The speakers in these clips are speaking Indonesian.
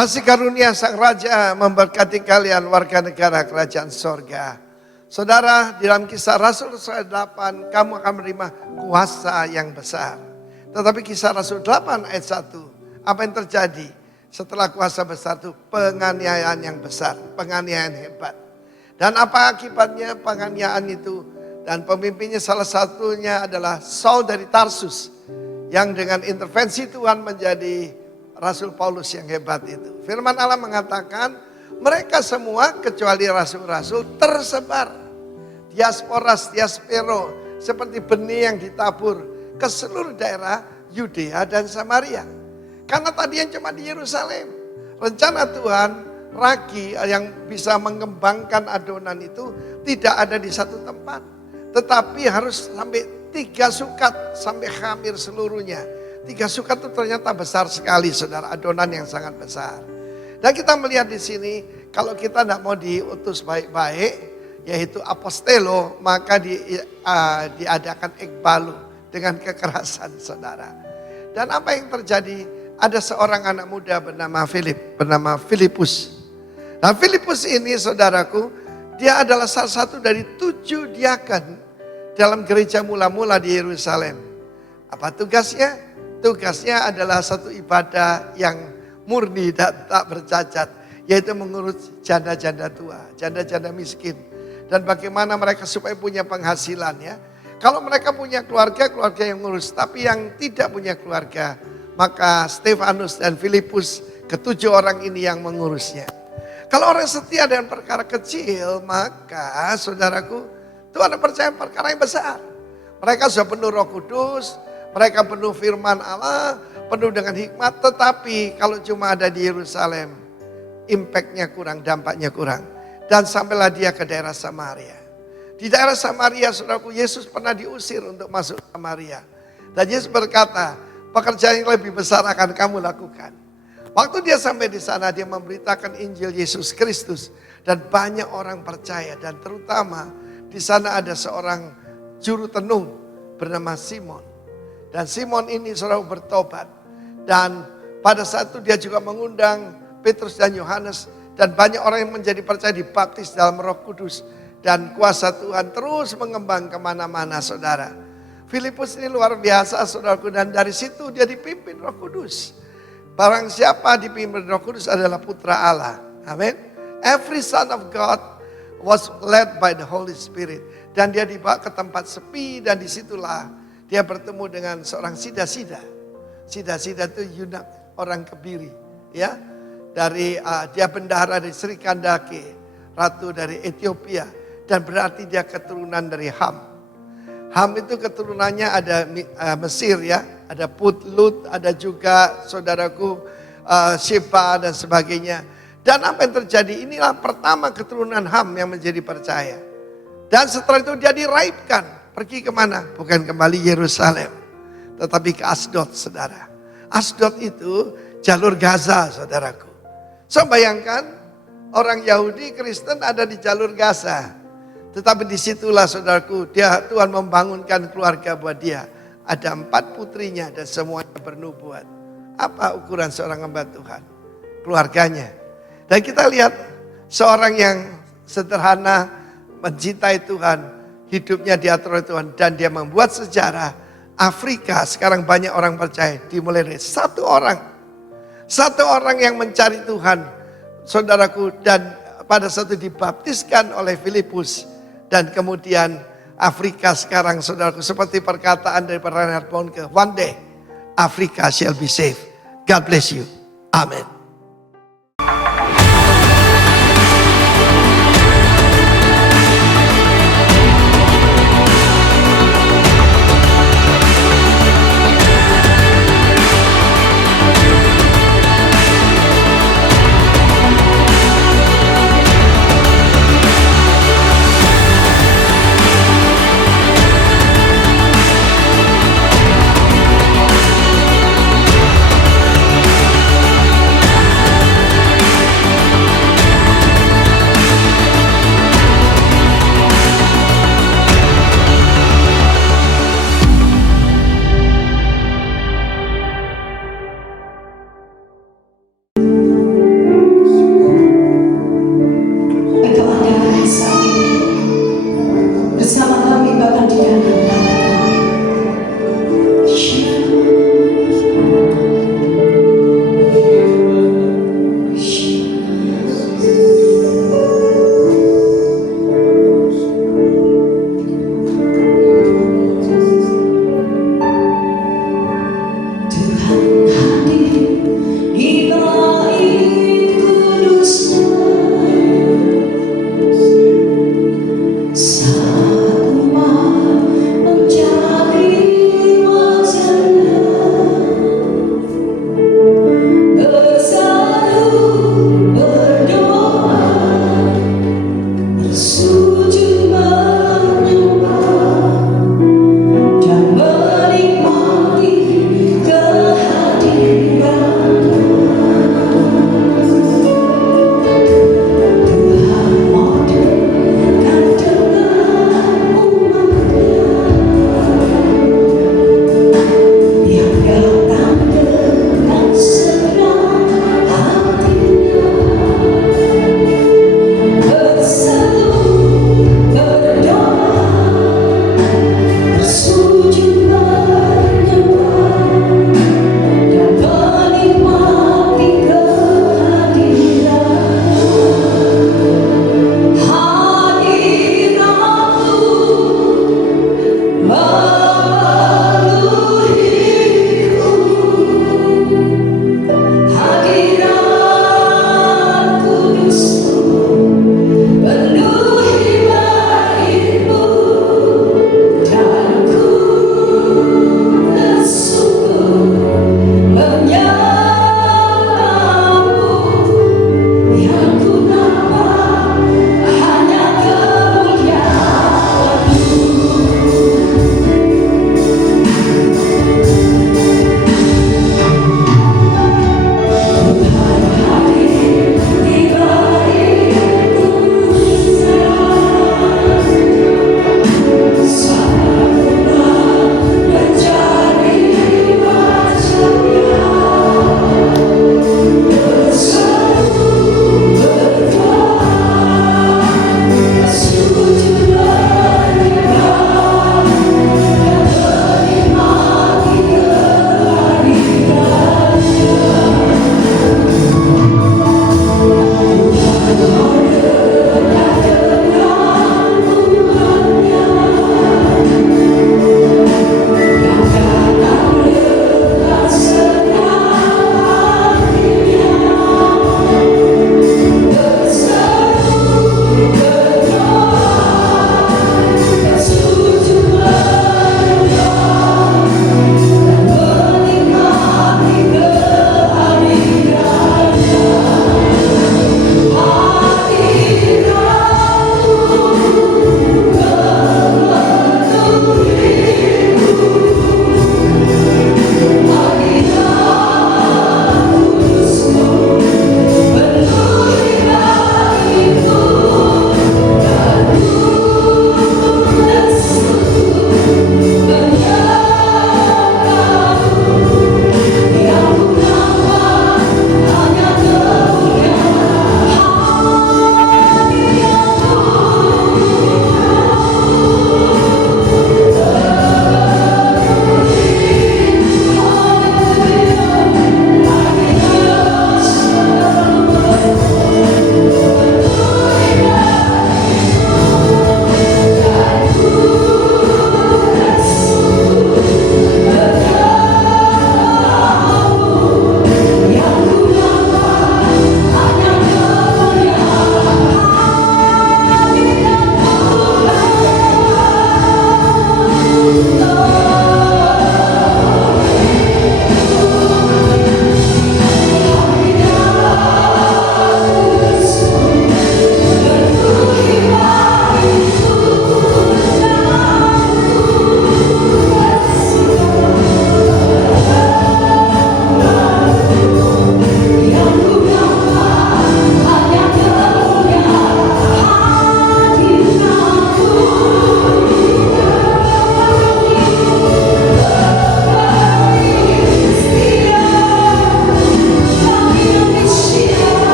Kasih karunia Sang Raja memberkati kalian warga negara kerajaan sorga. Saudara, di dalam Kisah Rasul 8 kamu akan menerima kuasa yang besar. Tetapi Kisah Rasul 8 ayat 1, apa yang terjadi setelah kuasa besar itu? Penganiayaan yang besar, penganiayaan hebat. Dan apa akibatnya penganiayaan itu? Dan pemimpinnya salah satunya adalah Saul dari Tarsus, yang dengan intervensi Tuhan menjadi Rasul Paulus yang hebat itu. Firman Allah mengatakan mereka semua kecuali rasul-rasul tersebar. Diaspero, seperti benih yang ditabur ke seluruh daerah Yudea dan Samaria. Karena tadi yang cuma di Yerusalem. Rencana Tuhan, ragi yang bisa mengembangkan adonan itu tidak ada di satu tempat. Tetapi harus sampai 3 sukat sampai khamir seluruhnya. 3 sukat itu ternyata besar sekali, saudara, adonan yang sangat besar. Dan kita melihat di sini, kalau kita tidak mau diutus baik-baik, yaitu apostelo, maka diadakan ekbalu dengan kekerasan, saudara. Dan apa yang terjadi? Ada seorang anak muda bernama Filipus. Nah, Filipus ini, saudaraku, dia adalah salah satu dari 7 diaken dalam gereja mula-mula di Yerusalem. Apa tugasnya? Tugasnya adalah satu ibadah yang murni dan tak bercacat, yaitu mengurus janda-janda tua, janda-janda miskin. Dan bagaimana mereka supaya punya penghasilan, ya. Kalau mereka punya keluarga yang ngurus. Tapi yang tidak punya keluarga, maka Stefanus dan Filipus, ke-7 orang ini yang mengurusnya. Kalau orang setia dengan perkara kecil, maka saudaraku, Tuhan percaya perkara yang besar. Mereka sudah penuh Roh Kudus, mereka penuh firman Allah, penuh dengan hikmat. Tetapi kalau cuma ada di Yerusalem, impactnya kurang, dampaknya kurang. Dan sampailah dia ke daerah Samaria. Di daerah Samaria, saudaraku, Yesus pernah diusir untuk masuk Samaria. Dan Yesus berkata, pekerjaan yang lebih besar akan kamu lakukan. Waktu dia sampai di sana, dia memberitakan Injil Yesus Kristus. Dan banyak orang percaya. Dan terutama di sana ada seorang juru tenung bernama Simon. Dan Simon ini saudara bertobat. Dan pada saat itu dia juga mengundang Petrus dan Yohanes. Dan banyak orang yang menjadi percaya dibaptis dalam Roh Kudus. Dan kuasa Tuhan terus mengembang kemana-mana, saudara. Filipus ini luar biasa, saudaraku. Dan dari situ dia dipimpin Roh Kudus. Barang siapa dipimpin Roh Kudus adalah putra Allah. Amin. Every son of God was led by the Holy Spirit. Dan dia dibawa ke tempat sepi, dan disitulah dia bertemu dengan seorang sida-sida. Sida-sida itu Yunak, orang Kebiri, ya. Dari dia bendahara dari Sri Kandake, ratu dari Ethiopia, dan berarti dia keturunan dari Ham. Ham itu keturunannya ada Mesir, ya, ada Put, Lut, ada juga saudaraku Sheba dan sebagainya. Dan apa yang terjadi? Inilah pertama keturunan Ham yang menjadi percaya. Dan setelah itu dia diraibkan. Pergi kemana? Bukan kembali Yerusalem, tetapi ke Asdod, saudara. Asdod itu jalur Gaza, saudaraku. So bayangkan orang Yahudi Kristen ada di jalur Gaza. Tetapi disitulah, saudaraku, Tuhan membangunkan keluarga buat dia. Ada 4 putrinya dan semuanya bernubuat. Apa ukuran seorang hamba Tuhan? Keluarganya. Dan kita lihat seorang yang sederhana, mencintai Tuhan, hidupnya diatur oleh Tuhan, dan dia membuat sejarah. Afrika sekarang banyak orang percaya, dimulai dari satu orang yang mencari Tuhan, saudaraku, dan pada saat itu dibaptiskan oleh Filipus. Dan kemudian Afrika sekarang, saudaraku, seperti perkataan dari Reinhard Bonnke, one day Africa shall be saved. God bless you. Amen.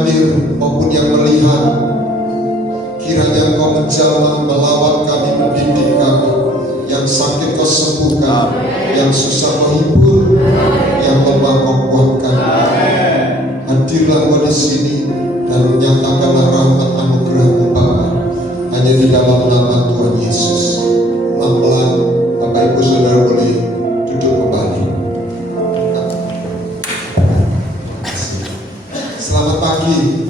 hadir maupun yang melihat, kiranya Engkau menjamah melawat kami, mendidik kami. Yang sakit Kau sembuhkan, yang susah Kau hibur, yang lemah Kau kuatkan. Hadirlah Kau di sini dan menyatakanlah rahmat anugerah-Mu Bapa, hanya di dalam nama Tuhan Yesus. Pelan-pelan Bapak Ibu Saudara boleh duduk kembali. Selamat pagi.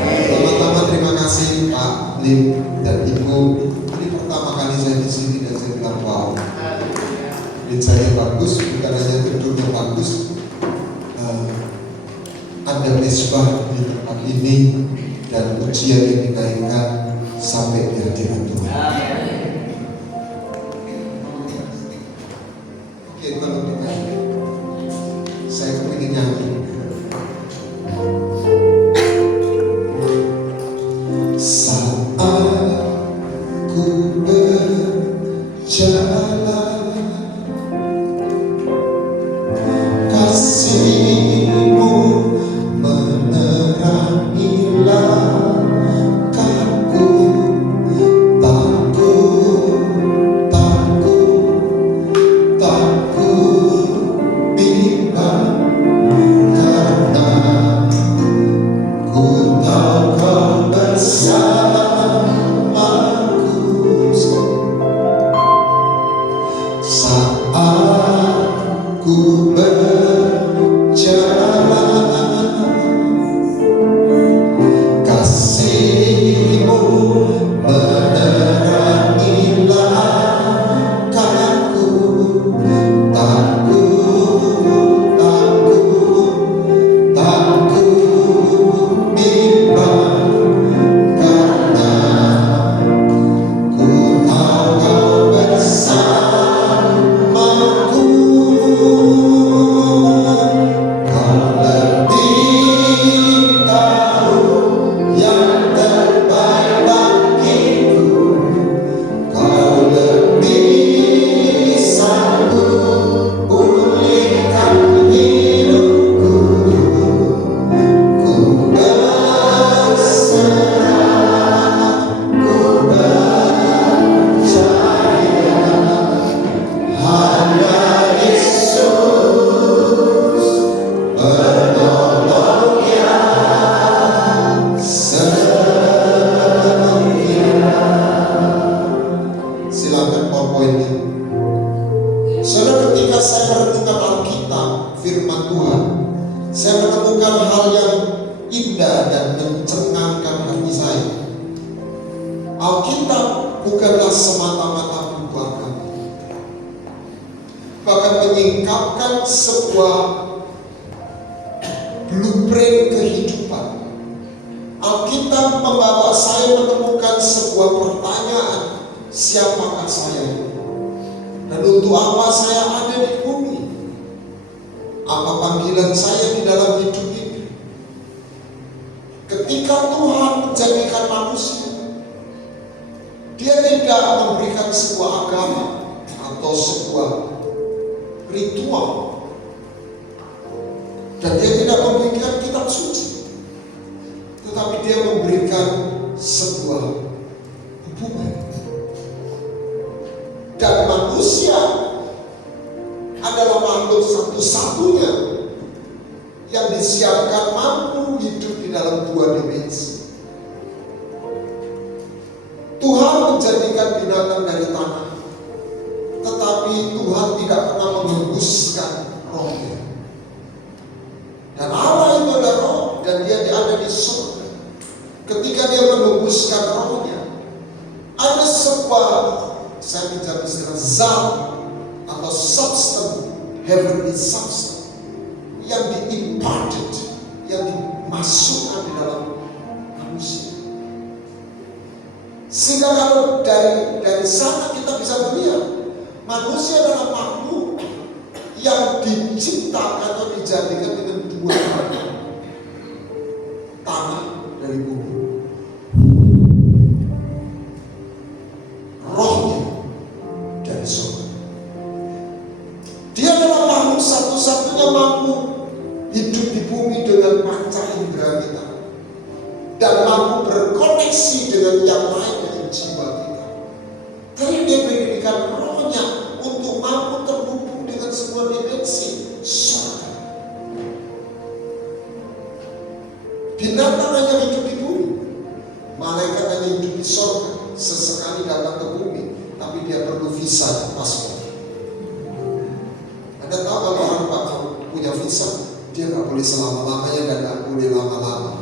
Pertama-tama terima kasih Pak Lim dan Ibu. Ini pertama kali saya di sini dan saya bilang wow. Gerejanya bagus, bukan hanya gedungnya bagus. Ada mesbah di tempat ini dan ujian yang dinaikkan sampai di hadirat Tuhan. Oke, kalau dinyanyi, saya kepingin nyanyi. Saat ku berjalan, kasih-Mu menerangi langkahku. Takut bimbang, karena ku tahu Kau bersamaku. Saat ku berjalan, kasih-Mu menerangi langkahku. Takut bimbang, karena ku tahu Kau bersamaku. Kau lebih tahu yang terbaik bagiku. Kau lebih sanggup pulihkan hidupku. Ku berserah, ku percaya, hanya Yesus penolong yang setia. Silakan PowerPoint-nya. Saudara, ketika saya merenungkan Alkitab, firman Tuhan, saya menemukan hal yang indah dan mencengangkan hati saya. Alkitab bukanlah semata-mata buku agama, bahkan menyingkapkan sebuah blueprint kehidupan. Alkitab membawa saya menemukan sebuah pertanyaan, siapakah saya? Dan untuk apa saya ada di bumi? Apa panggilan saya di dalam hidup ini? Ketika Tuhan menjadikan manusia, Dia tidak memberikan sebuah agama atau sebuah ritual, dan Dia tidak memberikan kitab suci, tetapi Dia memberikan sebuah hubungan. Dan manusia adalah makhluk satu-satunya yang disiapkan mampu hidup di dalam dua dimensi. Tuhan menjadikan binatang dari tanah, tetapi Tuhan tidak pernah mengembuskan rohnya. Dan Allah itu adalah roh, dan Dia ada di surga. Ketika Dia mengembuskan rohnya, ada sebuah, saya bicara istilah zat atau substance, heavenly substance, yang di-imparted, yang dimasukkan di dalam manusia. Sehingga kalau dari sana kita bisa melihat manusia adalah makhluk yang diciptakan atau dijadikan dengan dua tanah dari bumi, rohnya dari surga. Dia adalah makhluk satu-satunya mampu hidup di bumi dengan panca indera kita. dan mampu berkoneksi dengan yang lain dari jiwa kita. Karena dia berikan rohnya untuk mampu terhubung dengan sebuah dimensi surga. Binatang hanya hidup di bumi, malaikat hanya hidup di surga. Sesekali datang ke bumi, tapi dia perlu visa dan paspor. Anda tahu kalau orang bakal punya visa, dia nggak boleh selama-lamanya dan nggak boleh lama-lama.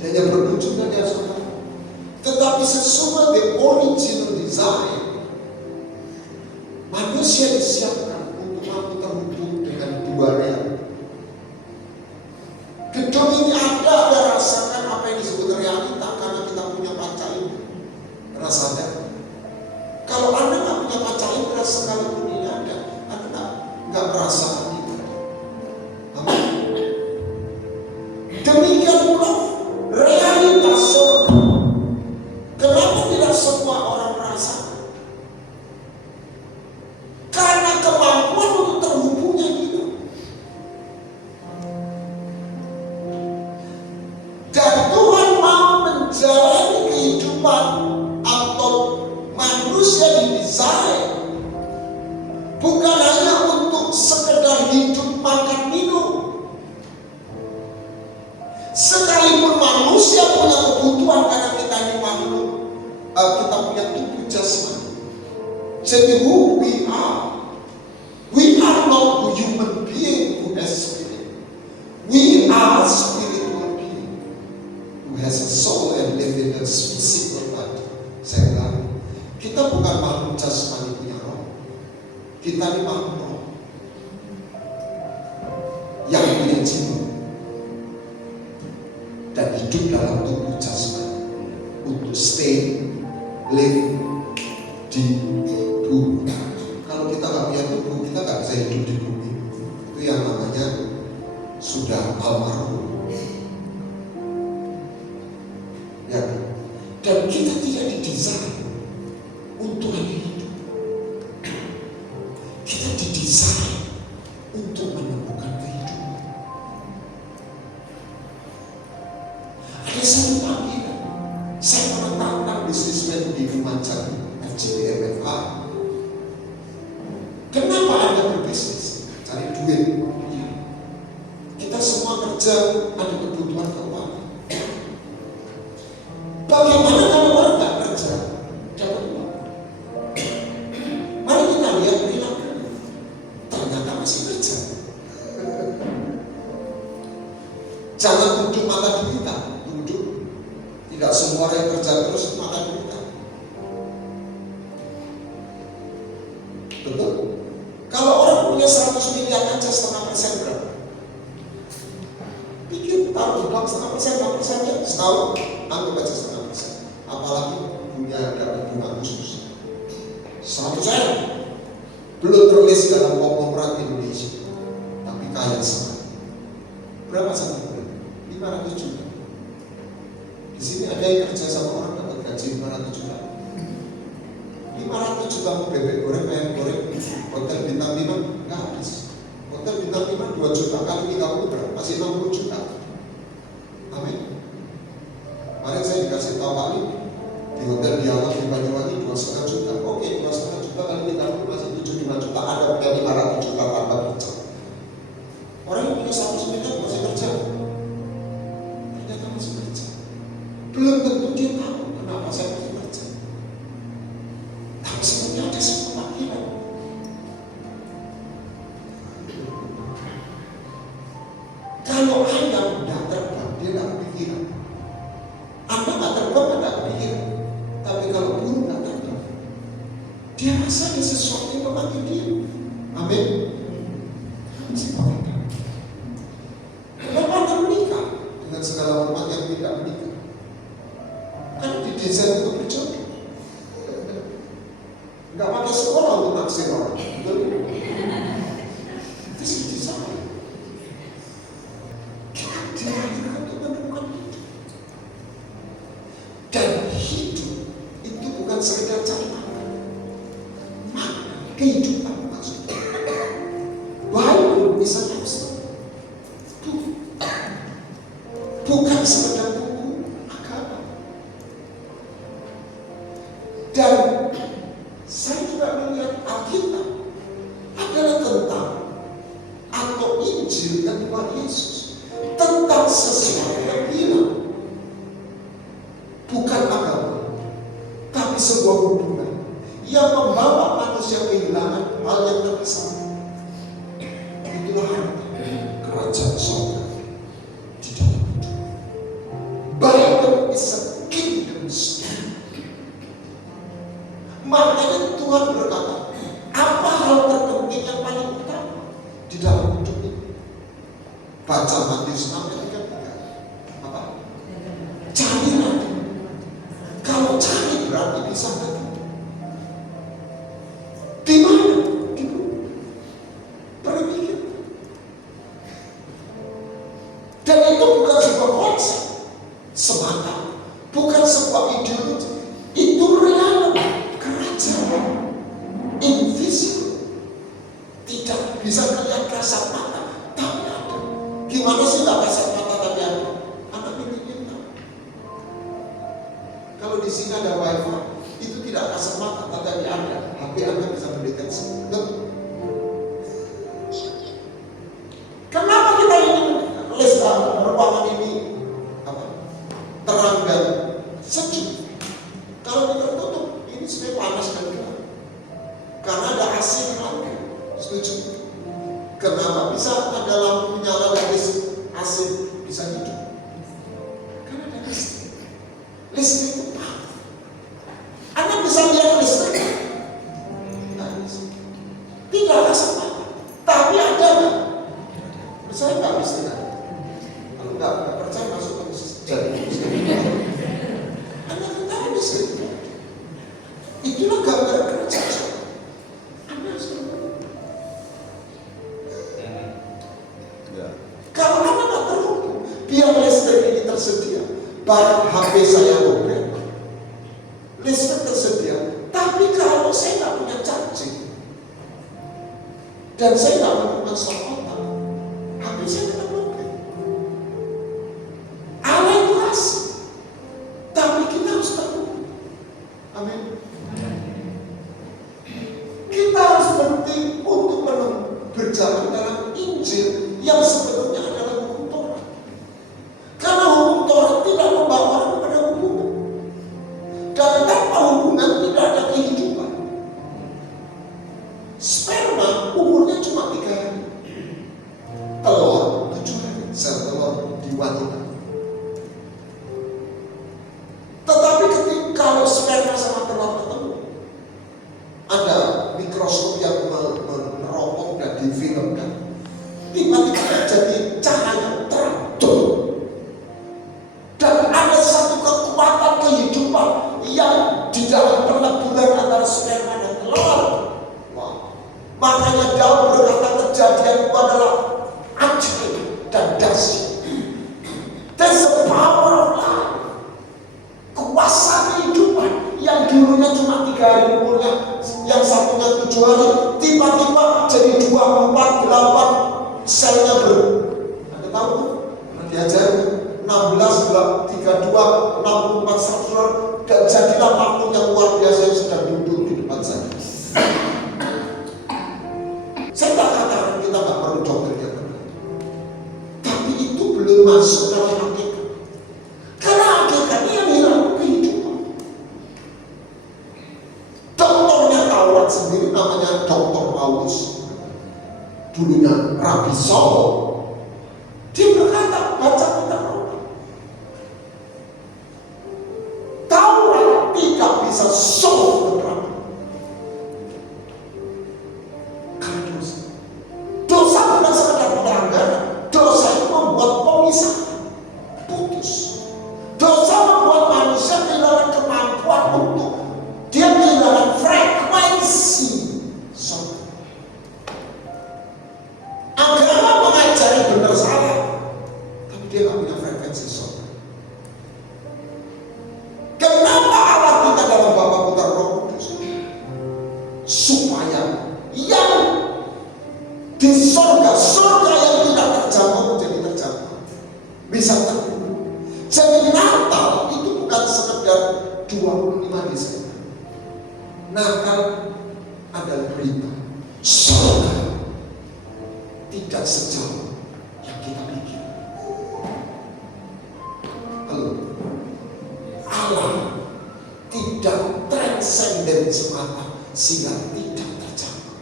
Dia hanya berkunjung dan dia suka. Tetapi sesuai the original design, manusia disiapkan untuk mampu terhubung dengan dua realita. Gedung ini ada rasakan apa yang disebut realita karena kita punya panca indera. Pernah sadar? Kalau Anda nggak punya panca indera sekalipun ini ada, Anda nggak merasakan itu. Amin. Demikian pula realitas surga. Kenapa tidak semua orang merasakan? Karena kemampuan untuk terhubungnya gitu. Dan Tuhan mau menjalani kehidupan atau manusia didesain bukan hanya untuk sekedar hidup, makan, minum. Sekalipun manusia punya kebutuhan karena kita ini makhluk, kita punya tubuh jasmani. Jadi who we are not human being who has spirit. We are spiritual being who has a soul and live in a physical body. Saya bilang, kita bukan makhluk jasmani punya roh. Kita ini makhluk roh yang punya jiwa dan hidup dalam tubuh jasmani untuk stay, live di bumi. Kalau kita nggak punya tubuh, kita nggak bisa hidup di bumi. Itu yang namanya sudah almarhum. Ya, dan kita tidak didesain untuk hanya hidup. Kita didesain untuk menemukan kehidupan. Ada satu panggilan. Saya pernah tantang bisnismen di Lumajang, FGBMFA. Kenapa Anda berbisnis? Cari duit. Ya. Kita semua kerja, ada kebutuhan keuangan. Bagaimana kalau orang nggak kerja, dapat uang? Mari kita lihat perilaku. Ternyata masih kerja. Jangan duduk mata duitan. Duduk. Tidak semua orang yang kerja terus mata duitan. Betul? Kalau orang punya 100 miliar aja 0,5% berapa? Pikir taruh uang 0,5%, 0,5% ya setahun, anggap aja 0,5%. Apalagi punya dapat bunga khusus 100%. Belum terlist dalam konglomerat Indonesia, tapi kaya sekali. Berapa satu bulan? 500 juta. Di sini ada yang kerja sama orang dapat gaji 500 juta. 500 juta mau bebek goreng, ayam goreng, hotel bintang 5 nggak habis. Hotel bintang 5 2 juta kali 30 berapa? Masih 60 juta. Amin. Kemarin saya dikasih tahu kali di hotel Dialog di Banyuwangi 2,5 juta. Oke, 2,5 juta kali 30 masih 75 juta. Ada punya 500 juta tanpa kerja. Orang yang punya 100 miliar masih kerja. Ternyata masih kerja. Belum tentu dia tahu kenapa saya masih kerja. Tapi sebenarnya ada sebuah panggilan. Kalau Anda udah terbang, dia nggak kepikiran. Anda nggak terbang, Anda kepikiran. Tapi kalau burung nggak terbang, dia rasa ada sesuatu yang memanggil dia. Amin. Masih panggilan. Kenapa Anda menikah dengan segala hormat yang tidak menikah? Kan didesain untuk berjodoh. Nggak pakai sekolah untuk naksir orang. Betul? Itu sih desain. Kita dilahirkan untuk menemukan hidup. Dan hidup itu bukan sekedar cari makan. Makna, kehidupan maksudnya. Bible is a lifestyle. Bukan sekedar buku. mengakhiri sebuah hubungan yang membawa manusia kehilangan hal yang terbesar. Itulah harta kerajaan surga di dalam hidup. Bible is a kingdom story. Makanya Tuhan berkata, apa hal terpenting yang paling utama di dalam hidup ini? Baca Matius 6 ayat 33. Apa? Carilah. Kalau cari berarti bisa ketemu. Di mana? Di bumi. Berpikir. Dan itu bukan sebuah konsep semata, bukan sebuah ideologi. Itu realita kerajaan invisible. Tidak bisa kelihatan kasat mata, tapi ada. Gimana sih nggak kasat mata tapi ada? Anda pilih tahu. Kalau di sini ada wifi, itu tidak kasat mata, tetapi ada. HP Anda bisa mendeteksi. Kenapa kita ingin ruangan ini terang dan sejuk? Kalau ditutup, ini sebenarnya panas dan gelap. Karena ada AC di lantai. Setuju? Kenapa bisa ada lampu menyala dan AC bisa hidup? Karena ada listrik. Listrik itu apa? Anda bisa lihat listrik. Tidak kasat mata, tapi ada nggak? Percaya nggak listrik? Kalau nggak percaya masuk ke jadi. Anda kan tahu listrik. Itulah gambar kerajaan. Anda harus tahu. Kalau Anda nggak terlalu, biar listrik ini tersedia. Barang HP saya lobek, listrik tersedia. Tapi kalau saya nggak punya charging dan saya nggak menemukan slot kontak, HP saya tetap lobek. Allah itu kasih, tapi kita harus tahu. Amin. Kita harus berhenti untuk berjalan dalam Injil yang sebetulnya adalah hukum Taurat. Karena hukum Taurat tidak membawa kepada hubungan. Dan tanpa hubungan tidak ada kehidupan. Sperma umurnya cuma 3 hari. Telur 7 hari. Sel telur di wanita. Tetapi ketika kalau sperma sama telur ketemu, ada mikroskop yang meneropong dan difilmkan. Tiba-tiba jadi cahaya terang. Dan ada satu kekuatan kehidupan yang di dalam peleburan antara sperma dan telur. Wow. Makanya Daud berkata kejadian itu adalah ajaib dan dahsyat. There's the power of life. Kuasa kehidupan yang dulunya cuma 3 hari umurnya, yang satunya 7 hari, tiba-tiba jadi 24, 8 selnya Anda tahu kan? Diajari 16, 32, 64, 100, dan jadilah makhluk yang luar biasa yang sedang duduk di depan saya. Saya tak katakan kita nggak perlu dokter yang benar, tapi itu belum masuk dalam hakikat. Karena hakikatnya yang hilang kehidupan. Dokternya Taurat sendiri namanya Dr. Paulus, dulunya Rabi Saul. Dia berkata, baca kitab Taurat tidak bisa solve the problem. Karena dosa. Dosa bukan sekedar pelanggaran. Dosa itu membuat pemisahan, putus. Dosa membuat manusia kehilangan kemampuan untuk dia kehilangan frekuensi. Agama mengajari benar salah, tapi dia nggak punya frekuensi surga. Kenapa Allah kita dalam Bapa Putra Roh Kudus? Supaya yang di surga yang tidak terjangkau menjadi terjangkau, bisa terhubung. Jadi Natal itu bukan sekedar 25 Desember. Natal adalah berita surga. Tidak sejauh yang kita pikir. Halo. Allah tidak transenden semata sehingga tidak terjangkau.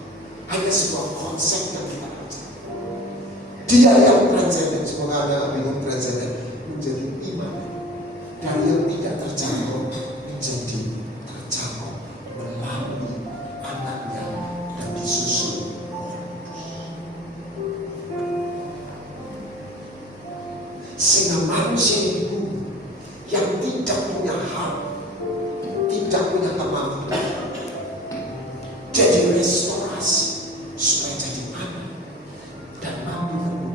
Hanya sebuah konsep yang kita percaya. Dia yang transenden, semoga Anda bingung transenden, menjadi iman dari yang tidak terjangkau menjadi terjangkau melalui anaknya yang disusul Roh Kudus. Sehingga manusia itu yang tidak punya hak, tidak punya kemampuan, jadi restorasi supaya jadi anak dan mampu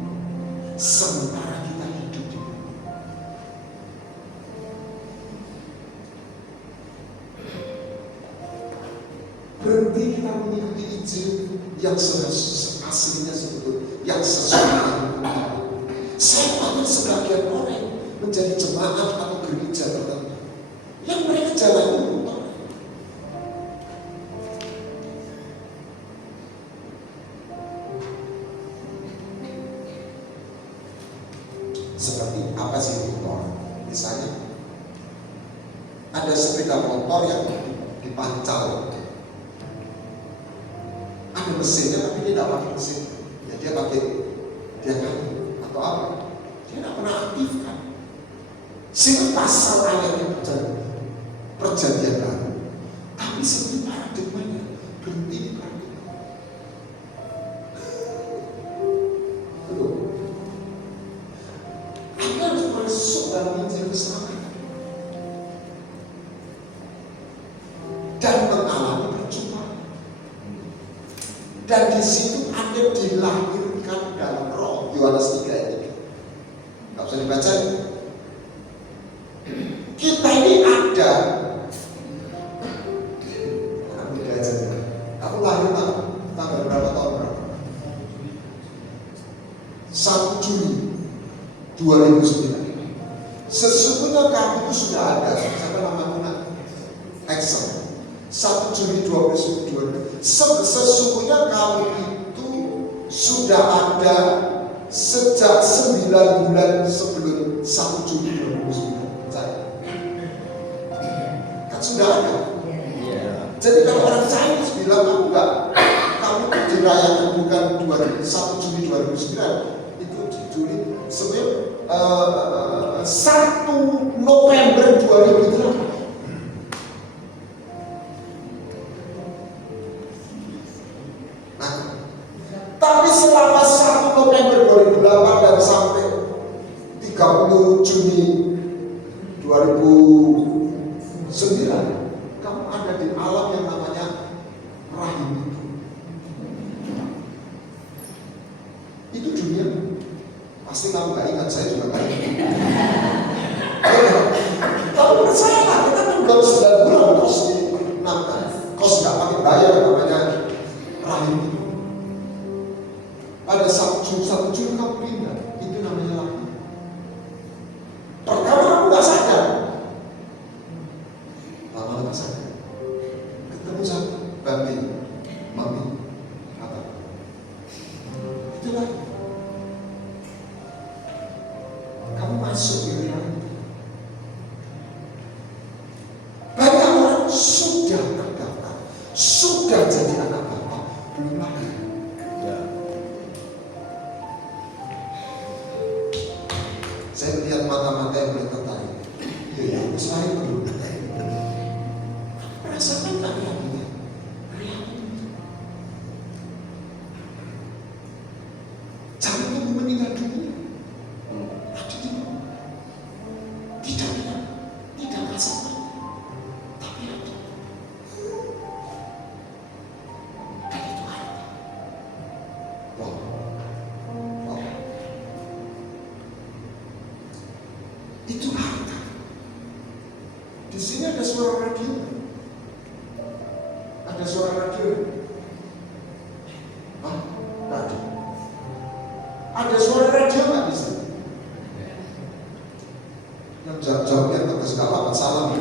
sementara kita hidup di bumi. Berhenti kita mengikuti Injil yang aslinya sebetulnya, yang sesuai. Saya khawatir sebagian orang menjadi jemaat atau gereja tertentu yang mereka jalani untuk seperti apa sih motor? Misalnya ada sepeda motor yang dipancal, ada mesinnya tapi dia tidak pakai mesin, ya dia pakai atau apa? Dia tidak pernah aktifkan. Sehingga pasal ayatnya perjanjian baru, tapi seperti paradigmanya berhenti di paradigma. Anda harus masuk dalam Injil keselamatan dan mengalami perjumpaan. Dan di situ Anda dilahirkan dalam Roh. Yohanes 3 ayat 3. Gak usah dibaca. Kita ini ada. Beda aja. Aku lahir tanggal berapa tahun berapa? 1 Juli 2009. Sesungguhnya kamu sudah ada. Siapa namanya? Excel. 1 Juli 2009. Sesungguhnya kamu itu sudah ada sejak 9 bulan sebelum 1 Juli 2009. Kan sudah ada. Jadi kalau orang Chinese bilang kamu dirayakan bukan 1 Juli 2009, itu di Juli sebenarnya 1 November 2008. Nah, tapi selama 1 November 2008 dan sampai 30 Juni 2009, kamu ada di alam yang namanya rahim itu. Itu dunia. Pasti kamu gak ingat, saya juga gak ingat. Tapi percayalah, kita kan belum 9 bulan kos gak pakai bayar namanya rahim itu. Pada 1 Juli kamu pindah, itu namanya rahim. Pertama kamu gak sadar, lama-lama sadar. Ketemu sama babi, mami, apa? Itulah. Kamu masuk di wilayah itu. Banyak orang sudah terdaftar, sudah jadi anak bapak, belum lahir. Saya melihat mata-mata yang mulai tertarik. Ya, aku selain belum. Rasakan tak realita? Jangan tunggu meninggal dunia. Ada di bawah. Tidak rasakan. Tapi ada. Dan itu harta. Wow. Itu harta. Di sini ada suara radio. Ada suara radio. Hah? Radio. Ada suara radio nggak di sini? Yang jawabnya bagus, nggak apa-apa, salam.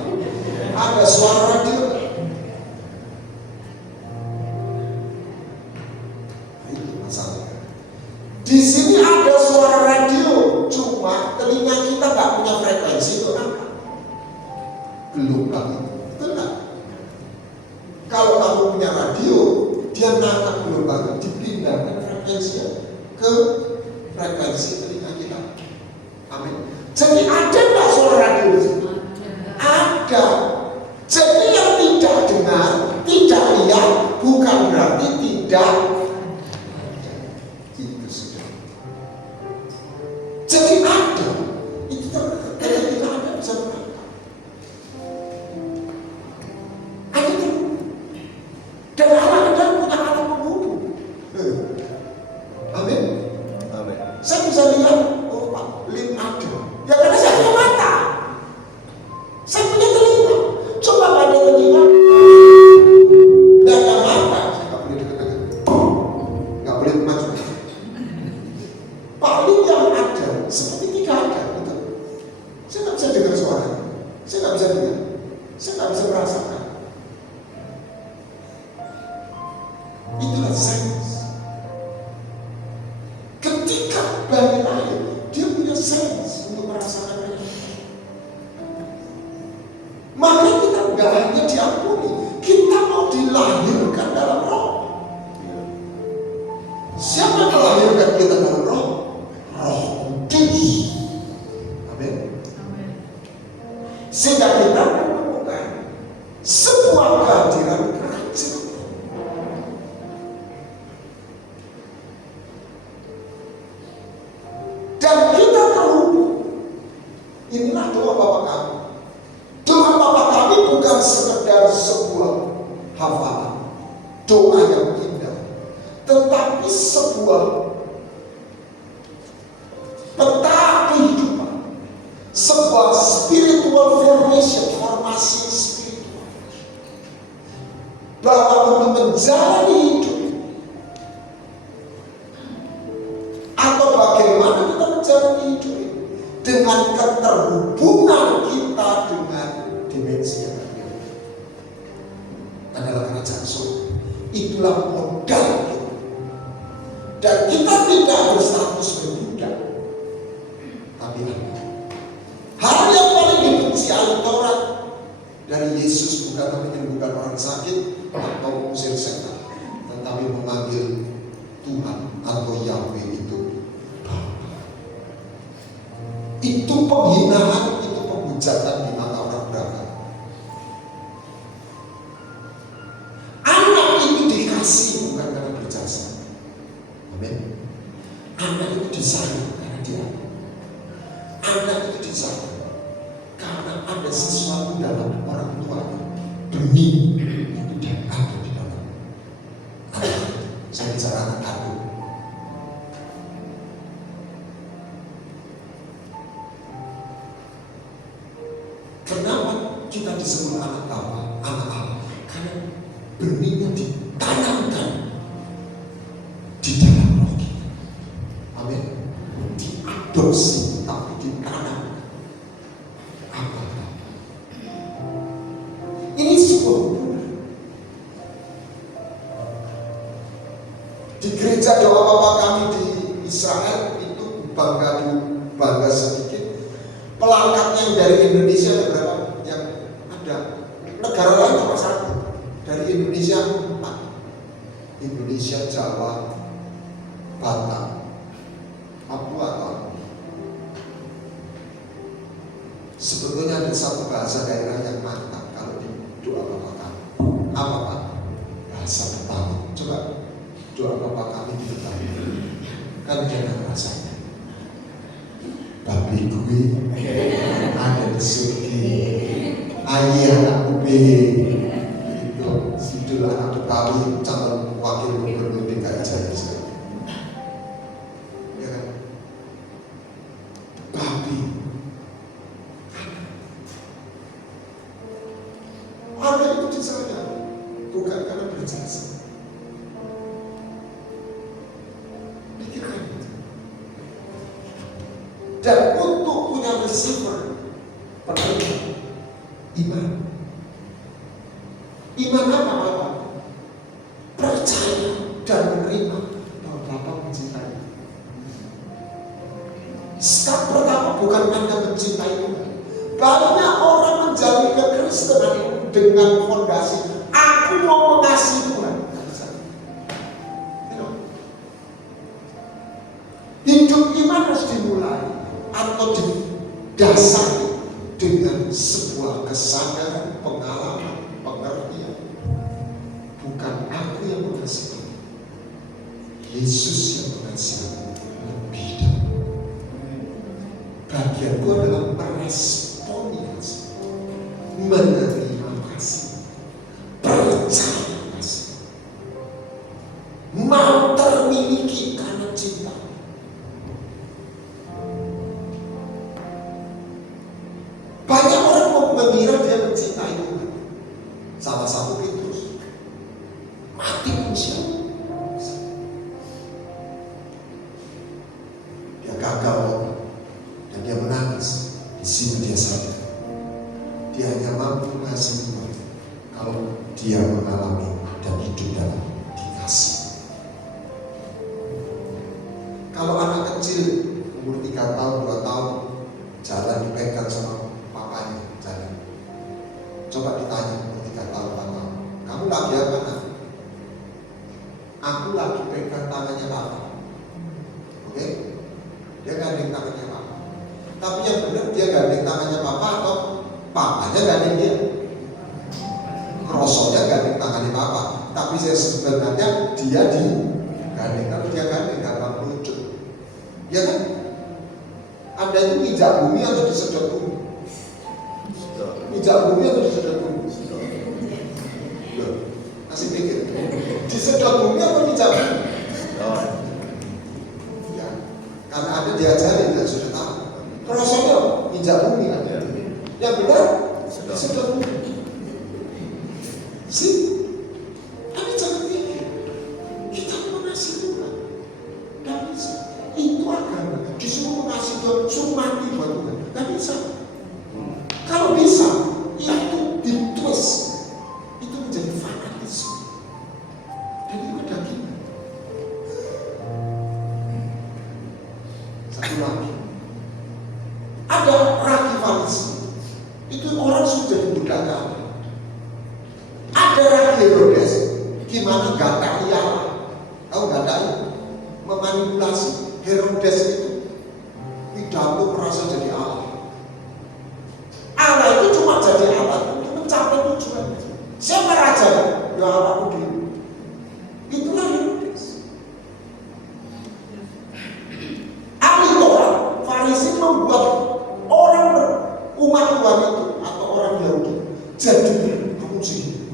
Ada suara radio. Itu masalahnya. Di sini ada suara radio, cuma telinga kita nggak punya frekuensi itu apa? Gelombang itu, betul nggak? punya radio, dia nangkap gelombang, dipindahkan frekuensinya ke frekuensi telinga kita. Amin. Jadi ada nggak suara radio di situ? Ada. Jadi yang tidak dengar, tidak lihat, bukan berarti tidak. Itu sudah. Jadi ada. Itu kalau kita ada bisa menangkap. Ada tuh. Dan Allah punya alat penghubung. Amin. Amin. Saya bisa lihat, oh Pak, link ada. Ya karena saya punya mata. Saya punya telinga. Coba nggak ada telinga, nggak ada mata, saya nggak boleh dekat-dekat, nggak boleh maju. Paling yang ada seperti tidak ada, betul. Saya nggak bisa dengar suara, saya nggak bisa dengar, saya nggak bisa merasakan. Itulah sains. Ketika bayi lahir, dia punya sains untuk merasakan itu. Maka kita nggak hanya diampuni, kita mau dilahirkan dalam roh. Siapa yang melahirkan kita dalam roh? Roh Kudus. Amin. Sehingga kita menemukan sebuah kehadiran kerajaan. Dan kita terhubung. Inilah doa Bapa kami. Doa Bapa kami bukan sekedar sebuah hafalan, doa yang indah, tetapi sebuah peta kehidupan, sebuah spiritual formasi spiritual, bahwa untuk menjalani hidup atau bagaimana kita menjalani hidup ini dengan keterhubungan kita dengan dimensi yang berbeda adalah kerajaan surga. Itulah modal kita. Dan kita tidak berstatus berbudak, tapi hal yang paling dibenci ahli Taurat dari Yesus bukan menyembuhkan orang sakit atau mengusir setan, tetapi memanggil Tuhan atau Yahweh itu Bapa. Itu penghinaan, itu pemujatan di mata orang beragama. Anak itu dikasih bukan karena berjasa. Amin. Anak itu disayang karena dia. Anak itu disayang karena ada sesuatu dalam orang tuanya. Benih itu dia ada di dalam anak. Saya bicara anak kandung. Kenapa kita disebut anak Bapa, anak Allah? Karena benihnya ditanamkan di dalam roh kita. Amin. Diadopsi tapi ditanam. Apa? Ini sebuah hubungan. Di gereja doa Bapa kami di Israel itu bangga sedikit. Pelangkatnya yang dari Indonesia ada berapa? Yang ada negara lain cuma satu. Dari Indonesia 4. Indonesia, Jawa, Batak, Papua atau sebetulnya ada satu bahasa daerah yang mantap kalau di doa Bapa kami. Apa Pak? Bahasa Betawi. Coba doa Bapa kami di Betawi. Kan jangan rasanya. Babi gue ada di surga. Ayah anakku be. Itu judul anak Betawi calon wakil gubernur DKI Jakarta. Ya kan? Babi. Anak itu disayang bukan karena berjasa. Pikirkan itu. Dan untuk punya receiver perlu iman. Iman apa Bapak? Percaya dan menerima bahwa Bapak mencintai. Step pertama bukan Anda mencintai Tuhan. Banyak orang menjalani kekristenan dengan fondasi aku mau mengasihi Tuhan. Hidup iman harus dimulai atau didasari dengan sebuah kesadaran, pengalaman, pengertian. Bukan aku yang mengasihi, Yesus yang mengasihi lebih dahulu. Bagianku adalah meresponi kasih, menerima kasih, percaya kasih, mau termiliki karena cinta. Banyak orang mengira dia mencintai Tuhan. Salah satu Petrus mati pun siap. Dia gagal dan dia menangis. Di sini dia sadar dia hanya mampu mengasihi Tuhan kalau dia mengalami dan hidup dalam dikasih. Kalau anak kecil umur 3 tahun, 2 tahun jalan dipegang sama papanya, jalan. Coba ditanya umur 3 tahun, 4 tahun, kamu lagi apa nak? Aku lagi pegang tangannya papa. Oke? Dia gandeng tangannya papa. Tapi yang benar dia gandeng tangannya papa atau papanya gandeng dia? Krosonya gandeng tangannya papa. Tapi saya sebenarnya dia digandeng. Kalau dia gandeng gampang lucu. Ya kan? Anda itu injak bumi atau disedot bumi? Injak bumi atau disedot bumi? Loh, masih pikir. Disedot bumi atau injak bumi? Ya, karena Anda diajari dan sudah tahu. Prosesnya injak bumi kan? Yang benar disedot bumi. Sih, Anda jangan pikir kita mengasihi Tuhan. Dan bisa. Itu agama. Disuruh mengasihi Tuhan, suruh mati buat Tuhan. Gak bisa. Kalau bisa, itu ditwist. Itu menjadi fanatisme. Dan itu kedagingan. Satu lagi. Ada radikalisme. Itu orang sudah jadi budak agama. Ada ragi Herodes. Gimana gatai Allah. Tahu gatai? Memanipulasi. Herodes itu pidato merasa jadi Allah. Allah itu cuma jadi Allah untuk mencapai tujuan. Siapa raja? Ya Allahku dulu. Itulah Herodes. Ahli Torah, Farisi membuat orang umat Tuhan itu atau orang Yahudi jadi kamu sih,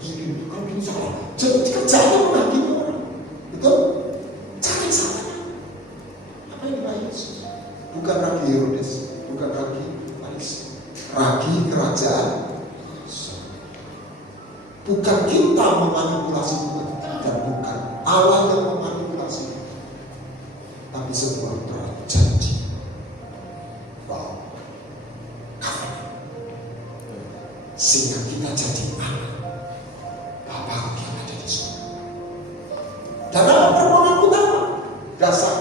kamu ini salah. Jadi kerjanya menghakimi orang. Betul? Cari salah. Apa yang Pak Yesus? Bukan ragi Herodes, bukan ragi Farisi, ragi kerajaan. Bukan kita memanipulasi Tuhan dan bukan Allah yang memanipulasi, tapi sebuah perjanjian. Wow, sehingga kita jadi anak Bapa yang ada di surga. Dan apa permohonan utama? Dasar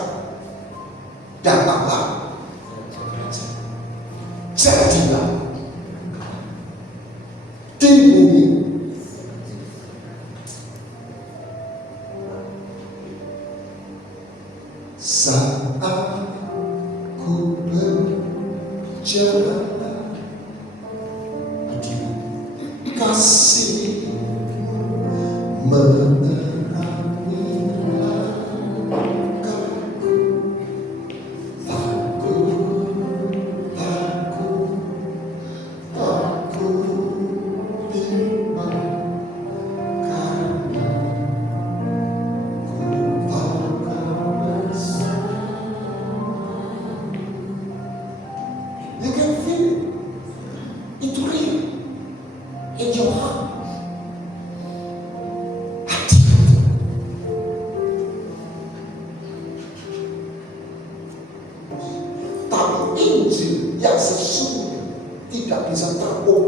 datanglah, jadilah di bumi saat ku berjalan di kasih menerangi langkahku. Injil yang sesungguhnya tidak bisa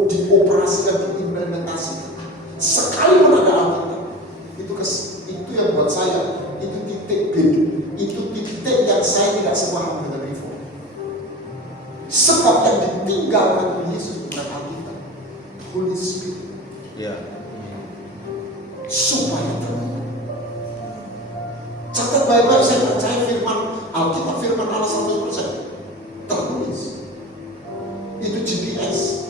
dioperasikan, diimplementasikan. Sekali pun ada Alkitab, itu yang buat saya, itu titik beda, itu titik yang saya tidak sepaham dengan reform. Sebab yang ditinggalkan Yesus bukan Alkitab, Holy Spirit. sebaik-baik saya percaya firman Alkitab, firman Allah 100% tertulis. Itu GPS,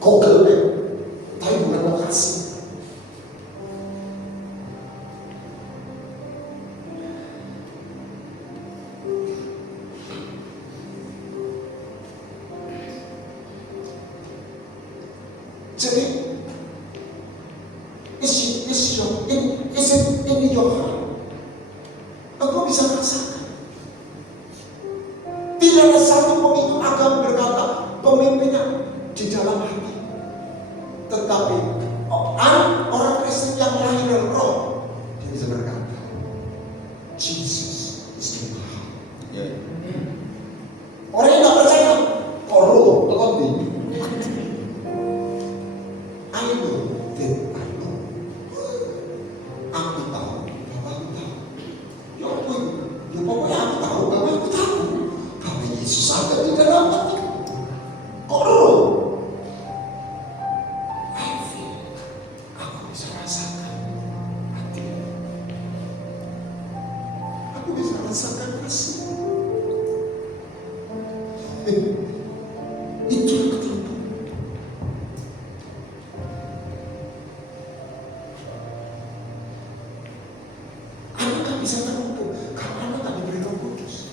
Google Map, tapi bukan lokasi. Jadi, is it in your heart? Engkau bisa rasakan. Tidak ada satu pemimpin agama berkata pemimpinnya di dalam hati. Tetapi orang Kristen yang lahir dari roh, dia bisa berkata, Jesus is in my heart. Orang yang tidak percaya, roh, lebih. I know that I know. Aku tahu, Bapakku tahu. Ya ampun, ya pokoknya aku tahu, Bapakku tahu. Bahwa Yesus ada di dalam hati. Kok roh? I feel. Aku bisa rasakan hati. Aku bisa rasakan kasih. Itu yang ketemu. Bisa terukur karena anak tak diberi Roh Kudus.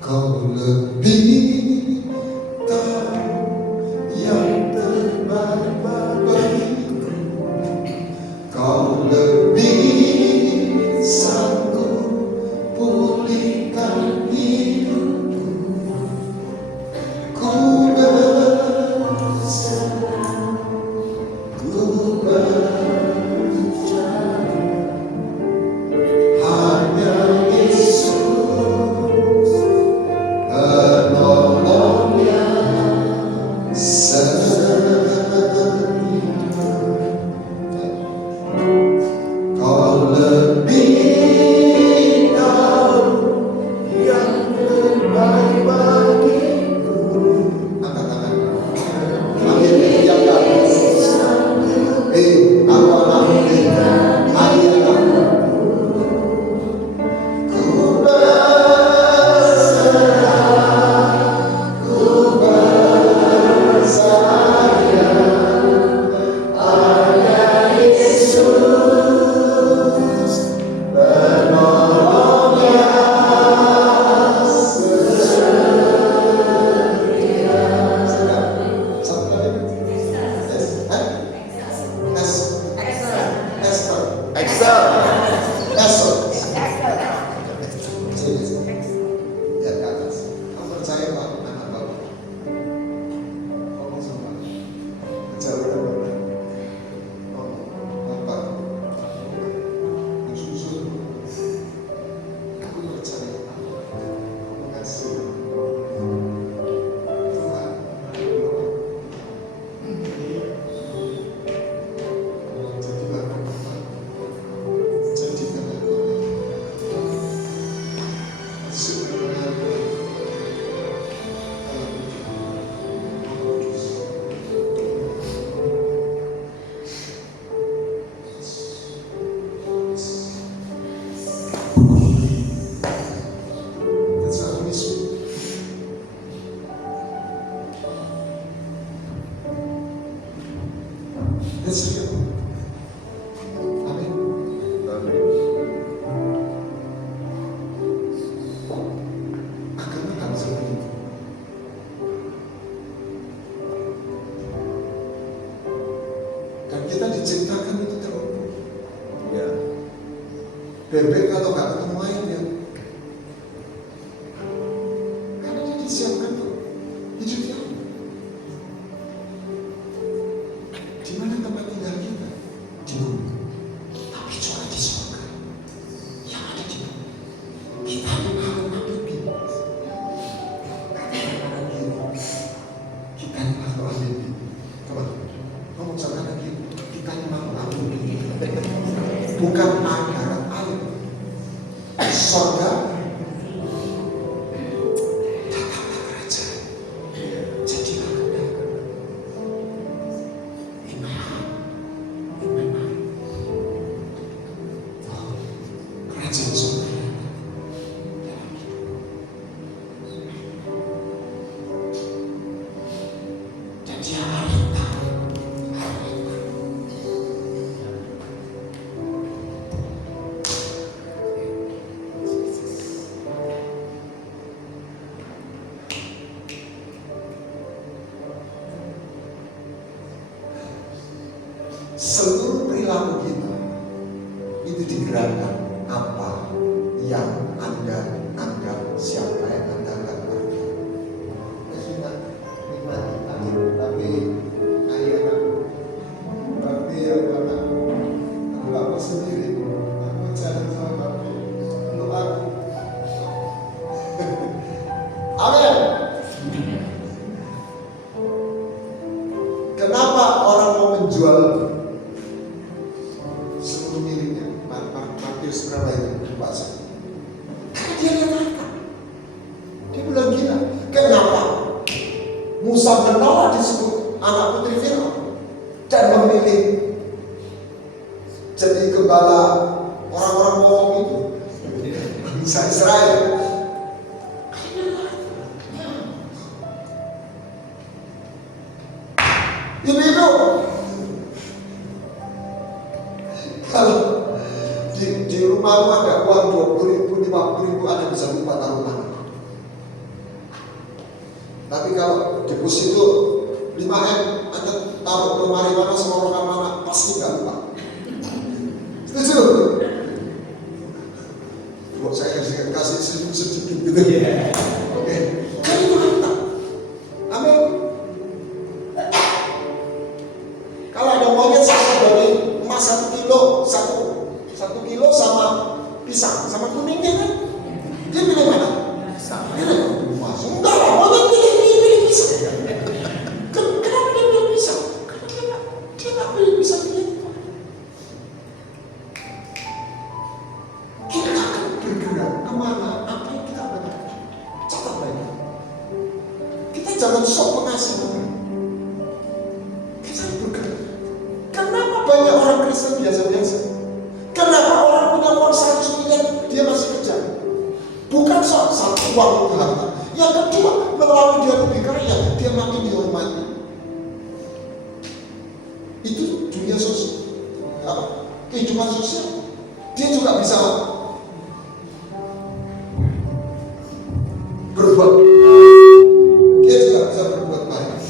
Kau lebih tahu yang terbaik bagiku. Kau lebih sanggup pulihkan hidupku. That's real. Amin. Agama harus seperti itu. Dan kita diciptakan itu terukur. Ya. Bebek kalau nggak ketemu airnya, karena dia disiapkan tuh hidupnya. Di mana tempat tinggal kita? Di bumi. Tapi juga di surga yang ada di bumi. Kita memang nabi. Kita memang nabi. Kawan, ngomong sama lagi. Kita memang nabi. Bukan anggaran air. Surga datanglah kerajaan. Jadilah kehendak rajin saudara. Dan dia harta. Seluruh perilaku kita itu digerakkan apa yang Anda anggap, siapa yang Anda anggap bahagia. Kita nikmati angin, tapi ayah tapi ya Bapak, Bapak sendiri, aku jalan sama Bapak untuk aku. Amin. Kenapa orang mau menjual seluruh miliknya? Matius berapa itu? Baca. Karena dia lihat harta. Dia bilang gila. Kenapa Musa menolak disebut anak putri Firaun dan memilih jadi gembala orang-orang bohong itu, bangsa Israel? Ibu-ibu, kalau di rumahmu ada uang 20.000, 50.000, Anda bisa lupa taruh mana. Tapi kalau deposito 5M, Anda taruh lemari mana, selorokan mana, pasti nggak lupa. Setuju? Kok saya kasih sedikit gitu. Oke. Kan itu harta. Amin. Kalau ada monyet satu dari emas 1 kilo, 1 kilo sama pisang, sama kuningnya kan? Dia pilih mana? Pisang. Pilih emas. Enggak lah, monyet pilih pisang. Kenapa dia pilih pisang? Karena dia nggak pilih pisang, pilih itu. Kita akan bergerak kemana? Apa yang kita benar? Catat baik. Kita jangan sok mengasih. Kenapa banyak orang Kristen biasa-biasa? Kenapa orang punya uang 100 miliar dia masih kerja? Bukan soal satu uang itu harta. Yang kedua, melalui dia lebih kaya, dia makin dihormati. Itu dunia sosial, kehidupan sosial. Dia juga bisa berbuat. Dia juga bisa berbuat baik.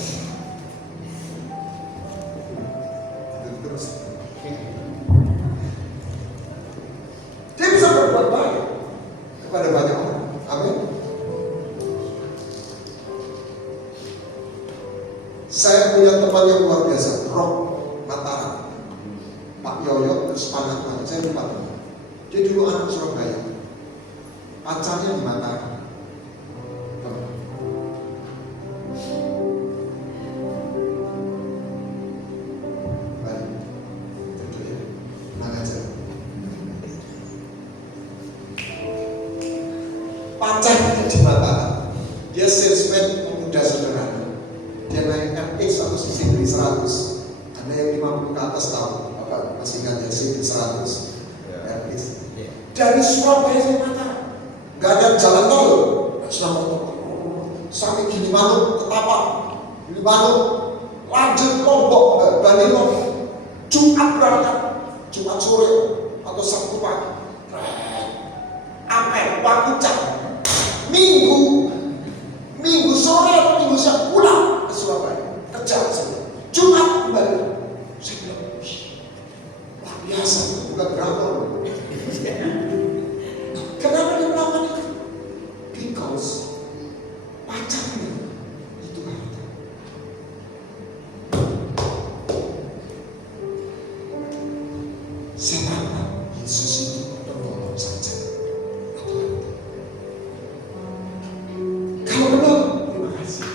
Dia bisa berbuat baik kepada banyak orang. Amin. Saya punya teman yang luar biasa, Rock Mataram, Pak Yoyo, terus anak saya lupa. Dia dulu anak Surabaya, pacarnya di Mataram. Pacarnya di Mataram, dia salesman pemuda sederhana. Dia naikkan X atau CC 100. Ada yang 50 ke atas tahu, Bapak masih ingat ya CC 100. Dari Surabaya sampai Mataram, gak ada jalan tol, sampai Gilimanuk, Ketapang, Gilimanuk, lanjut Lombok, Bali Lombok, Jumat berangkat, Jumat sore atau Sabtu pagi, apel, Wakucak, Minggu sore atau Minggu siang pulang ke Surabaya, kerja saja. Jumat kembali. Saya bilang, luar biasa, bukan berapa. Kenapa dia melakukan itu? Because pacarnya itu harta. Saya harap Yesus itu penolong saja. Kalau benar, terima kasih.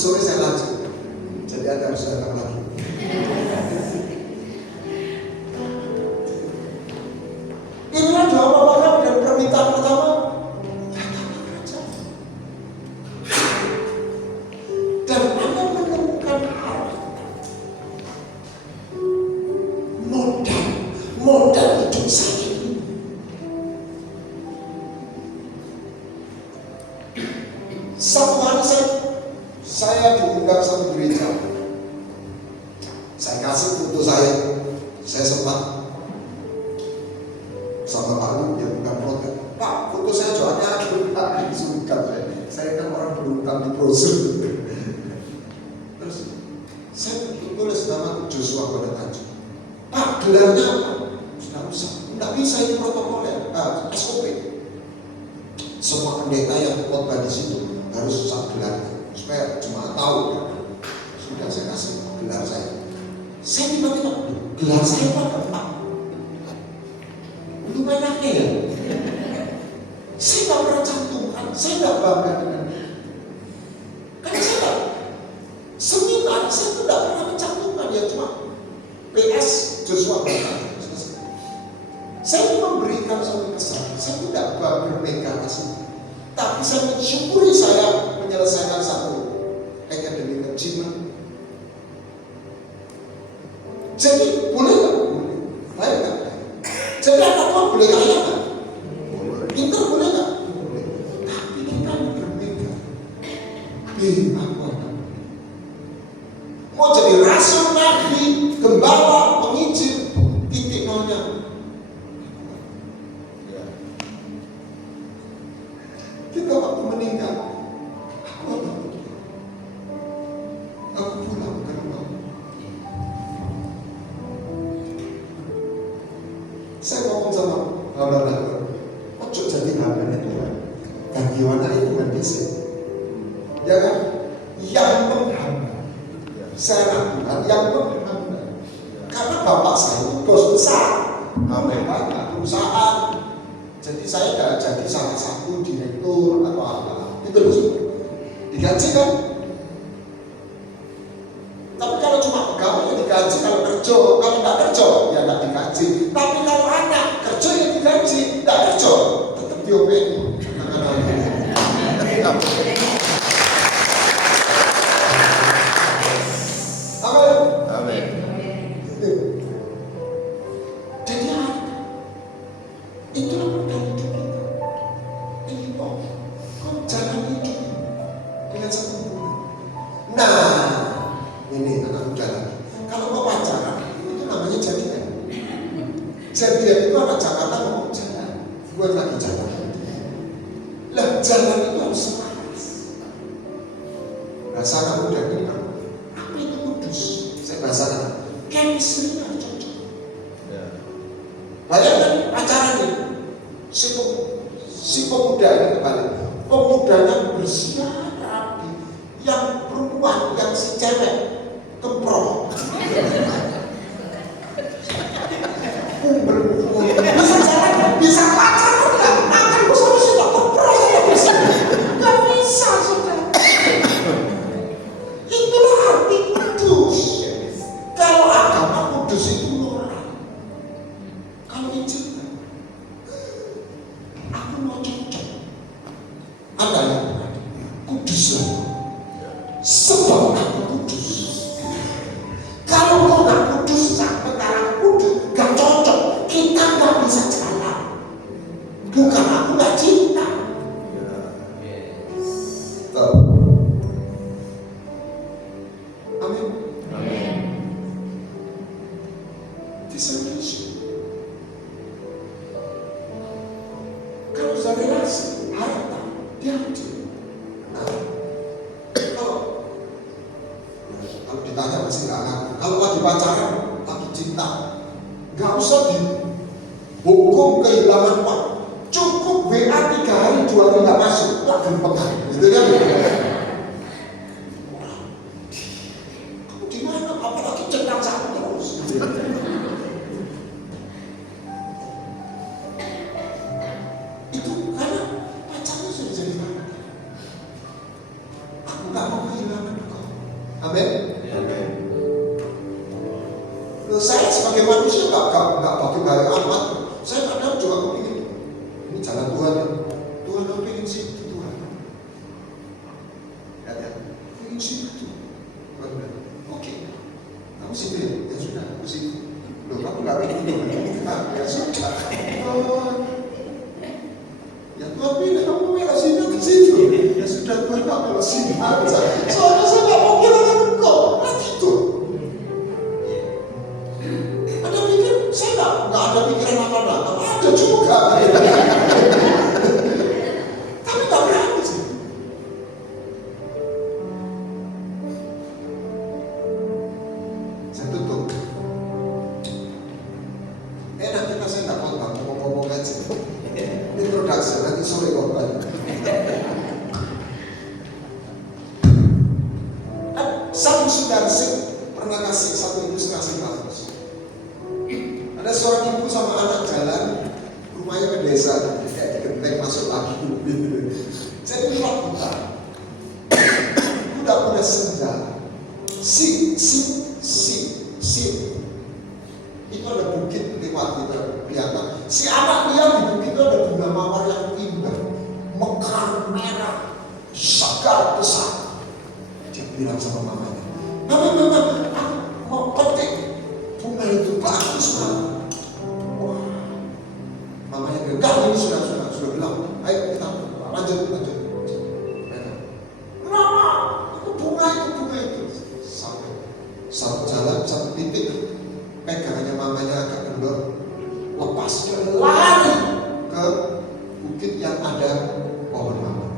sore saya lanjut. Jadi Anda harus datang lagi. Inilah doa Bapak kami dan permintaan pertama. Datanglah kerajaan. Dan Anda menemukan hal modal hidup saya ini. Satu hari saya diundang satu gereja. Saya kasih foto saya sempat sama Pak Lu yang bukan protes. Pak, foto saya soalnya agak disungkan saya kan orang berhutang di brosur. Terus saya tulis nama Joshua pada Tanjung. Pak, gelarnya apa? Sudah usah, tidak bisa ini protokolnya, SOP. Semua pendeta yang khotbah di situ harus satu gelar supaya cuma tahu ya. Sudah saya kasih gelar saya. Saya tiba-tiba gelar saya apa Pak? Lumayan aneh ya. Saya nggak pernah cantumkan, saya nggak bangga dengan. Kan saya seminar, saya tuh nggak pernah mencantumkan ya, cuma PS Joshua Berkata. Saya memberikan satu kesan, saya tidak bermegah asli, tapi saya mensyukuri saya menyelesaikan satu academic achievement. Jadi boleh nggak? Boleh. Baik nggak? Jadi anak tua boleh kaya nggak? Pintar boleh nggak? Boleh. Tapi kita berbeda. Pilih apa? Mau jadi rasul, nabi, gembala, penginjil, titik nolnya. Kita waktu meninggal, aku pulang ke rumah. Saya ngomong sama hamba-hamba, ojo jadi hamba Tuhan. Ganti warna itu kan bisa, ya kan? Yang menghamba, saya Tuhan yang menghamba. Karena bapak saya itu bos besar, banyak perusahaan. Jadi saya tidak jadi salah satu direktur atau apa. Itu loh, digaji kan? Tapi kalau cuma pegawai ya digaji, kalau kerja, kalau tidak kerja ya tidak digaji. Tapi kalau anak kerja ya digaji, tidak kerja tetap diopeni. Amin. Jadi itulah modal hidup kita. Ini kok jalan hidup dengan sempurna. Nah, ini anak muda lagi. Kalau kau pacaran, itu namanya jadian. Jadian itu anak Jakarta ngomong jalan, gue lagi jalan. Lah jalan itu harus selaras. Bahasa anak muda ini apa itu kudus? Saya bahasakan chemistry harus cocok. Bayangkan pacaran nih, si pemuda ini kembali, pemudanya bersiap rapi, yang perempuan, yang si cewek kemprong. Bisa jalan, bisa pacaran nggak? Akan gue sama si kemprong nggak bisa, nggak bisa sudah. Itulah arti kudus. Kalau agama kudus itu moral. Kalau Injil kan, aku mau cocok. Ada yang kuduslah, sebab aku kudus. Kalau kau nggak kudus sampai karena kudus, nggak cocok. Kita nggak bisa jalan. Bukan aku nggak cinta. Amin. Discipleship. Kalau sudah relasi, harta, dia hadir. Nah, kalau ditanya masih nggak ngaku. Kalau lagi pacaran, lagi cinta, nggak usah dihukum kehilangan uang. Cukup WA 3 hari 2 hari nggak masuk, nggak berpegang. Gitu kan? Kamu di mana? Apalagi centang satu terus. Itu karena pacarnya sudah jadi mana? Aku nggak mau kehilangan kau. saya nggak pakai gaya amat. Saya kadang juga kepingin, ini jalan Tuhan ya. Tuhan aku pengen situ Tuhan. Ya, pengen situ. Tuhan bilang, oke, kamu situ ya? Ya sudah, aku situ. Loh, kamu nggak pengen Tuhan? Ya sudah. Ya Tuhan bilang, kamu mau sini ke situ. Ya sudah, Tuhan kamu mau sini aja. Soalnya saya nggak mau kehilangan engkau. Nah gitu. Saya nggak ada pikiran apa-apa, ada juga. Tapi nggak berani sih. Saya tutup. Enak kita saya nggak ngomong aja. Introduksi nanti sore korban. Satu saudara pernah kasih satu ilustrasi bagus. Ada seorang ibu sama anak jalan, rumahnya ke desa, kayak digenteng masuk lagi. Jadi buta, udah punya senja. Si, itu ada bukit lewat kita kelihatan. Si anak lihat di bukit itu ada bunga mawar yang indah, mekar merah, segar besar. Dia bilang sama mamanya, mama, aku mau petik bunga itu bagus banget. Mamanya bilang, enggak, ini sudah bilang, ayo kita lanjut. Kenapa? Itu bunga itu. Sampai satu jalan, satu titik, pegangannya mamanya agak kendor, lepas dia lari ke bukit yang ada pohon mawar.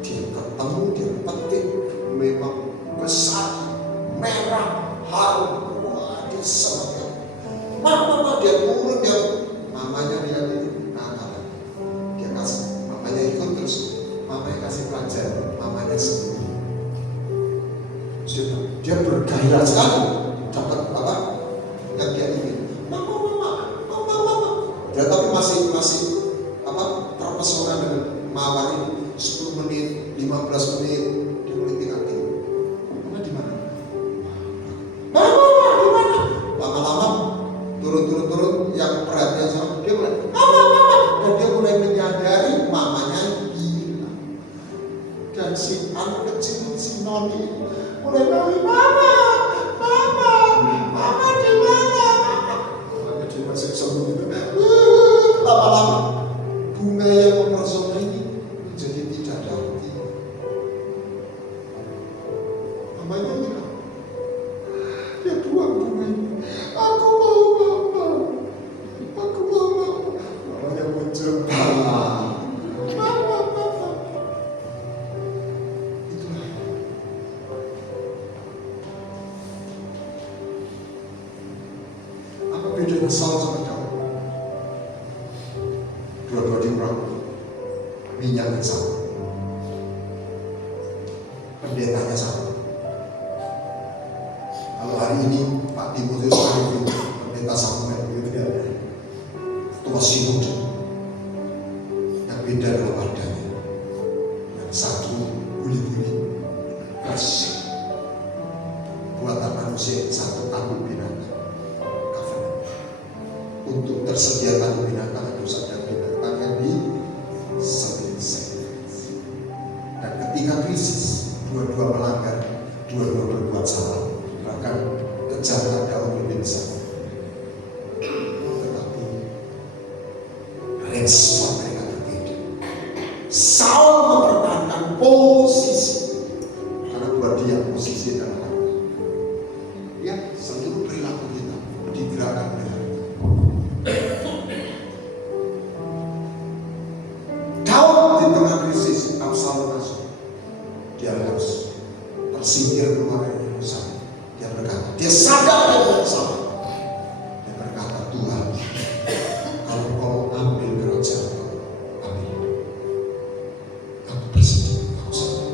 Dia ketemu, dia petik, memang besar, merah, harum. Wah, dia senang. Mama, dia turun, dia mamanya lihat itu nakal. Dia kasih, mamanya ikut terus, mamanya kasih pelajaran, mamanya sembuh. Dia bergairah sekali dapat apa yang dia ingin. Mama. Dia tapi masih apa terpesona dengan mawar ini. 10 menit, 15 menit dia mulai tinggal. Mama di mana? Mama di mana? Lama-lama turun yang perhatian sama dia mulai mama, dan dia mulai menyadari mamanya hilang. Dan si anak kecil si Noni mulai nangis, mama di mana? Mamanya dia masih sembuh gitu. Lama-lama bunga yang mempersona ini menjadi tidak ada arti. Mamanya hilang. Dia buang bunga ini. Aku mau mama. Mamanya muncul. Mama. Itulah. Apa bedanya Saul sama Daud? Dua-dua di perahu, minyaknya sama, pendetanya sama. Kalau hari ini Pak Timotius Arifin, pendeta Samuel gitu ya, ketua sinode, yang beda dalam adanya. Yang satu buli-buli, bersih, buatan manusia, satu tanggung binatang, covenant. Untuk tersedia tanggung binatang harus ada binatang yang disembelih. Dan ketika krisis, dua-dua melanggar, dua-dua berbuat salah. Bahkan kejahatan Daud lebih besar. Tetapi respon mereka berbeda. Saul mempertahankan posisi, karena buat dia posisi adalah harta. Ya, seluruh perilaku kita digerakkan oleh harta. Daud di tengah krisis, Absalom masuk. Dia harus tersingkir keluar dari Yerusalem. Dia berkata, dia sadar dia tidak salah. Dia berkata, Tuhan, kalau kau ambil kerajaan, ambil. Aku bersedia, aku salah.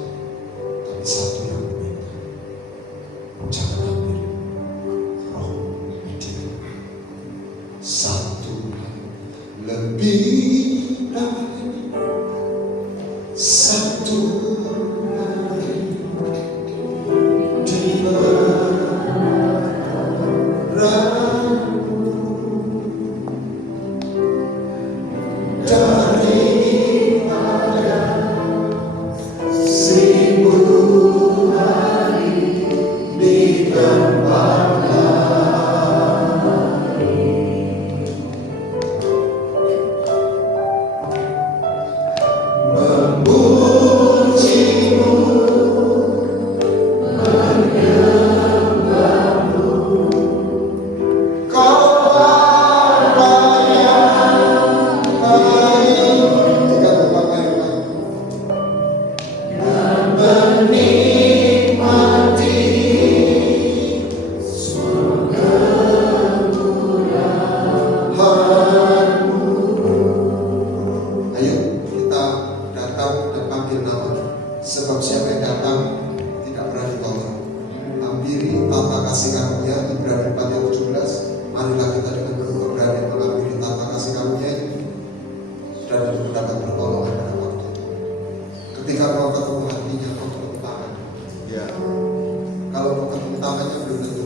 Tapi satu yang meminta, jangan ambil roh dia. Satu lebih dari satu hari di Ketika kau ketemu hatinya, kau ketemu tangan. Ya. Kalau kau ketemu tangannya belum tentu